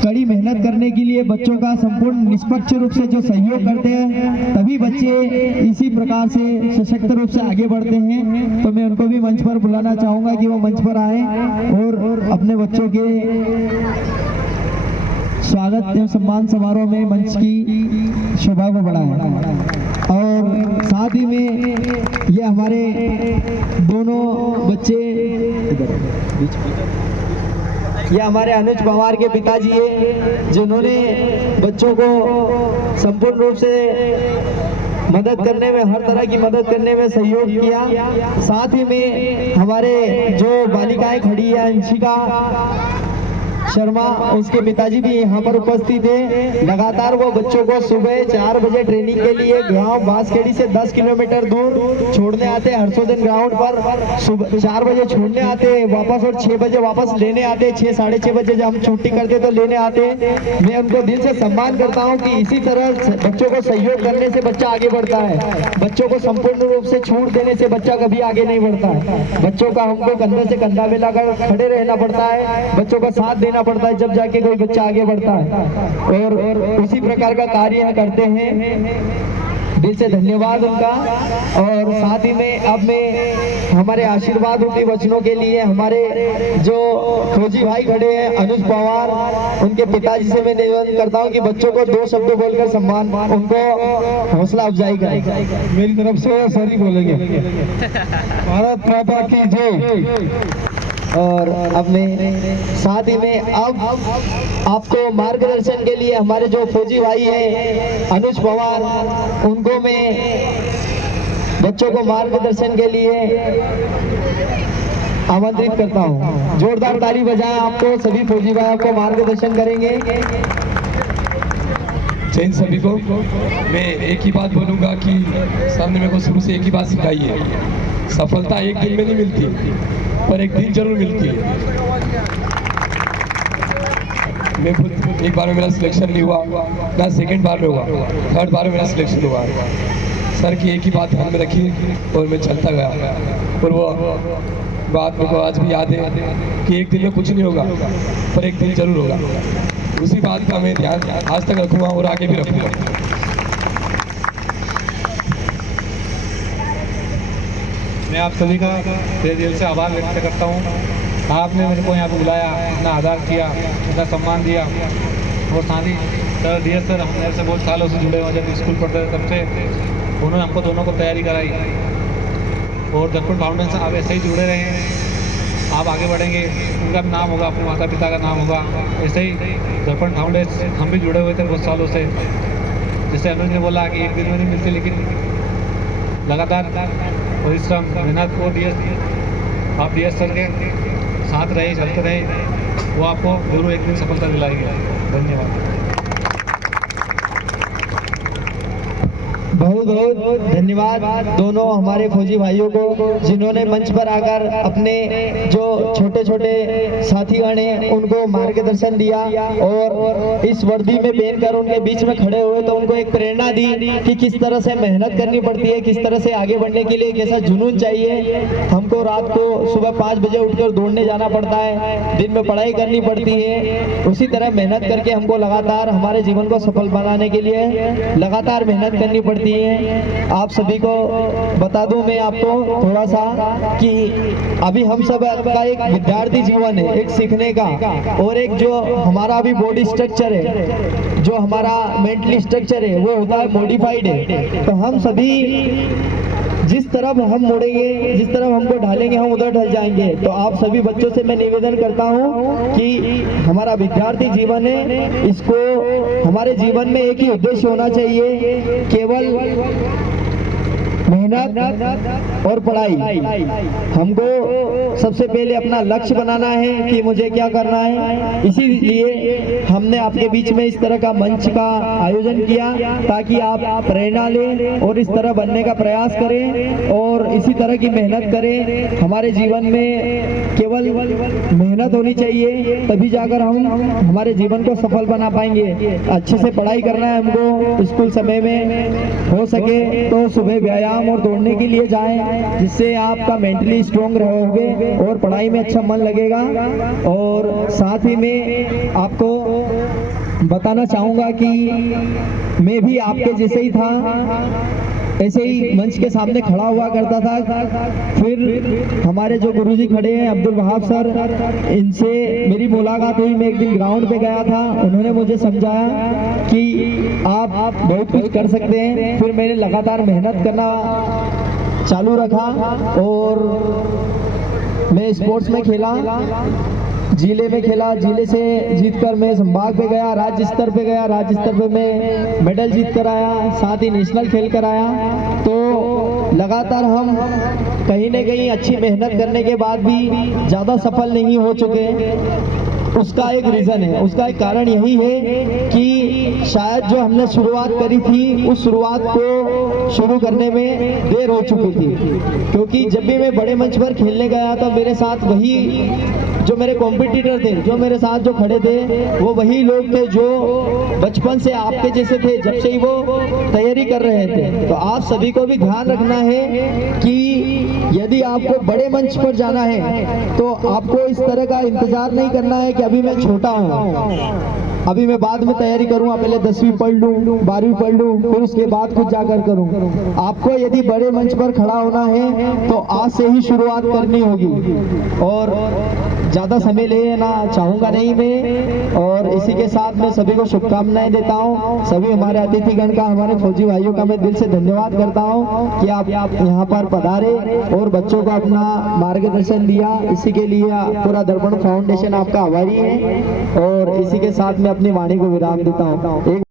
कड़ी मेहनत करने के लिए बच्चों का संपूर्ण निष्पक्ष रूप से जो सहयोग करते हैं, तभी बच्चे इसी प्रकार से सशक्त रूप से आगे बढ़ते हैं। तो मैं उनको भी मंच पर बुलाना चाहूँगा कि वो मंच पर आए और अपने बच्चों के स्वागत एवं सम्मान समारोह में मंच की शोभा को बढ़ाएं। और साथ ही में ये हमारे दोनों बच्चे, ये हमारे अनुज पवार के पिताजी हैं, जिन्होंने बच्चों को संपूर्ण रूप से मदद करने में, हर तरह की मदद करने में सहयोग किया। साथ ही में हमारे जो बालिकाएं खड़ी है, अंशिका शर्मा, उसके पिताजी भी यहाँ पर उपस्थित है। लगातार वो बच्चों को सुबह 4 बजे ट्रेनिंग के लिए गांव बांसखेड़ी से 10 किलोमीटर दूर छोड़ने आते हैं। हर्षवर्धन ग्राउंड पर सुबह 4 बजे छोड़ने आते हैं वापस, और 6 बजे वापस लेने आते हैं। 6 साढ़े 6 बजे जब हम छुट्टी करते तो लेने आते हैं। मैं उनको दिल से सम्मान करता हूँ कि इसी तरह बच्चों को सहयोग करने से बच्चा आगे बढ़ता है। बच्चों को संपूर्ण रूप से छूट देने से बच्चा कभी आगे नहीं बढ़ता है। बच्चों का हमको कंधे से कंधा मिलाकर खड़े रहना पड़ता है, बच्चों का साथ देना पड़ता है, जब जाके कोई बच्चा आगे बढ़ता है। और उसी प्रकार का कार्य करते हैं। दिल से धन्यवाद उनका। और साथ ही में अब मैं हमारे आशीर्वाद उनके वचनों के लिए हमारे जो फौजी भाई खड़े हैं, अनुज पवार, उनके पिताजी से मैं निवेदन करता हूं कि बच्चों को 2 शब्द बोलकर सम्मान, उनको हौसला अफजाई करें। मेरी तरफ से सर ही बोलेंगे। भारत माता की जय। और अब मैं साथ ही में अब आपको मार्गदर्शन के लिए हमारे जो फौजी भाई हैं अनुज पवार, उनको मैं बच्चों को मार्गदर्शन के लिए आमंत्रित करता हूं। जोरदार ताली बजाएं आपको, सभी फौजी भाई आपको मार्गदर्शन करेंगे। जैन सभी को मैं एक ही बात बोलूंगा कि सामने मेरे को शुरू से एक ही बात सिखाई है, सफलता एक दिन में नहीं मिलती, पर एक दिन जरूर मिलती है। मैं खुद एक बार में मेरा सिलेक्शन नहीं हुआ, ना सेकंड बार में हुआ, थर्ड बार में मेरा सिलेक्शन हुआ। सर की एक ही बात ध्यान में रखी और मैं चलता गया। और वो बात मेरे को आज भी याद है कि एक दिन में कुछ नहीं होगा, पर एक दिन जरूर होगा। उसी बात का मैं ध्यान आज तक रखूँगा और आगे भी रखूँगा। मैं आप सभी का तहे दिल से आभार व्यक्त करता हूँ। आपने मेरे को यहाँ पे बुलाया, इतना आदर किया, इतना सम्मान दिया। और साथ ही सर DS सर, हम मेरे से बहुत सालों से जुड़े हुए, जब स्कूल पढ़ते थे तब से उन्होंने हमको दोनों को तैयारी कराई। और दर्पण फाउंडेशन आप ऐसे ही जुड़े रहे, आप आगे बढ़ेंगे, उनका भी नाम होगा, अपने माता पिता का नाम होगा। ऐसे ही दर्पण फाउंडेशन हम भी जुड़े हुए थे बहुत सालों से। जैसे अनुज ने बोला कि एक दिन में नहीं मिलती, लेकिन लगातार परिश्रम, मेहनत को आप DS सर के साथ रहे, चलते रहे, वो आपको जरूर एक दिन सफलता दिलाएंगे। धन्यवाद। बहुत बहुत धन्यवाद दोनों हमारे फौजी भाइयों को, जिन्होंने मंच पर आकर अपने जो छोटे छोटे साथीगण हैं उनको मार्गदर्शन दिया और इस वर्दी में पहनकर उनके बीच में खड़े हुए तो उनको एक प्रेरणा दी कि किस तरह से मेहनत करनी पड़ती है, किस तरह से आगे बढ़ने के लिए कैसा जुनून चाहिए। हमको रात को सुबह 5 बजे उठकर दौड़ने जाना पड़ता है, दिन में पढ़ाई करनी पड़ती है। उसी तरह मेहनत करके हमको लगातार हमारे जीवन को सफल बनाने के लिए लगातार मेहनत करनी पड़ती है। आप सभी को बता दूं मैं आपको थोड़ा सा कि अभी हम सब का एक विद्यार्थी जीवन है, एक सीखने का, और एक जो हमारा अभी बॉडी स्ट्रक्चर है, जो हमारा मेंटली स्ट्रक्चर है, वो होता है मॉडिफाइड है। तो हम सभी जिस तरफ हम मुड़ेंगे, जिस तरफ हमको ढालेंगे, हम उधर ढल जाएंगे। तो आप सभी बच्चों से मैं निवेदन करता हूं कि हमारा विद्यार्थी जीवन है, इसको हमारे जीवन में एक ही उद्देश्य होना चाहिए, केवल मेहनत और पढ़ाई। हमको सबसे पहले अपना लक्ष्य बनाना है कि मुझे क्या करना है। इसीलिए हमने आपके बीच में इस तरह का मंच का आयोजन किया ताकि आप प्रेरणा लें और इस तरह बनने का प्रयास करें और इसी तरह की मेहनत करें। हमारे जीवन में केवल मेहनत होनी चाहिए, तभी जाकर हम हमारे जीवन को सफल बना पाएंगे। अच्छे से पढ़ाई करना है हमको, स्कूल समय में हो सके तो सुबह व्यायाम और दौड़ने के लिए जाएं, जिससे आपका मेंटली स्ट्रांग रहोगे और पढ़ाई में अच्छा मन लगेगा। और साथ ही में आपको बताना चाहूँगा कि मैं भी आपके जैसे ही था, ऐसे ही मंच के सामने खड़ा हुआ करता था। फिर हमारे जो गुरुजी खड़े हैं अब्दुल वहाब सर, इनसे मेरी मुलाकात हुई। मैं एक दिन ग्राउंड पे गया था, उन्होंने मुझे समझाया कि आप बहुत कुछ कर सकते हैं। फिर मैंने लगातार मेहनत करना चालू रखा और मैं स्पोर्ट्स में खेला, जिले में खेला, जिले से जीतकर मैं संभाग पे गया, राज्य स्तर पे गया, राज्य स्तर पे मैं मेडल जीत कर आया, साथ ही नेशनल खेल कर आया। तो लगातार हम कहीं न कहीं अच्छी मेहनत करने के बाद भी ज़्यादा सफल नहीं हो चुके। उसका एक रीज़न है, उसका एक कारण यही है कि शायद जो हमने शुरुआत करी थी, उस शुरुआत को शुरू करने में देर हो चुकी थी। क्योंकि जब भी मैं बड़े मंच पर खेलने गया तो मेरे साथ वही जो मेरे कॉम्पिटिटर थे, जो मेरे साथ जो खड़े थे, वो वही लोग थे जो बचपन से आपके जैसे थे, जब से ही वो तैयारी कर रहे थे। तो आप सभी को भी ध्यान रखना है कि यदि आपको बड़े मंच पर जाना है तो आपको इस तरह का इंतजार नहीं करना है कि अभी मैं छोटा हूँ, अभी मैं बाद में तैयारी करूँगा, पहले 10वीं पढ़ लूँ, 12वीं पढ़ लूँ, फिर उसके बाद कुछ जाकर करूँ। आपको यदि बड़े मंच पर खड़ा होना है तो आज से ही शुरुआत करनी होगी। और ज़्यादा समय लेना चाहूँगा नहीं मैं, और इसी के साथ मैं सभी को शुभकामनाएं देता हूँ। सभी हमारे अतिथिगण का, हमारे फौजी भाइयों का मैं दिल से धन्यवाद करता हूँ कि आप यहाँ पर पधारे और बच्चों को अपना मार्गदर्शन दिया। इसी के लिए पूरा दर्पण फाउंडेशन आपका आभारी है। और इसी के साथ मैं अपनी वाणी को विराम देता हूँ।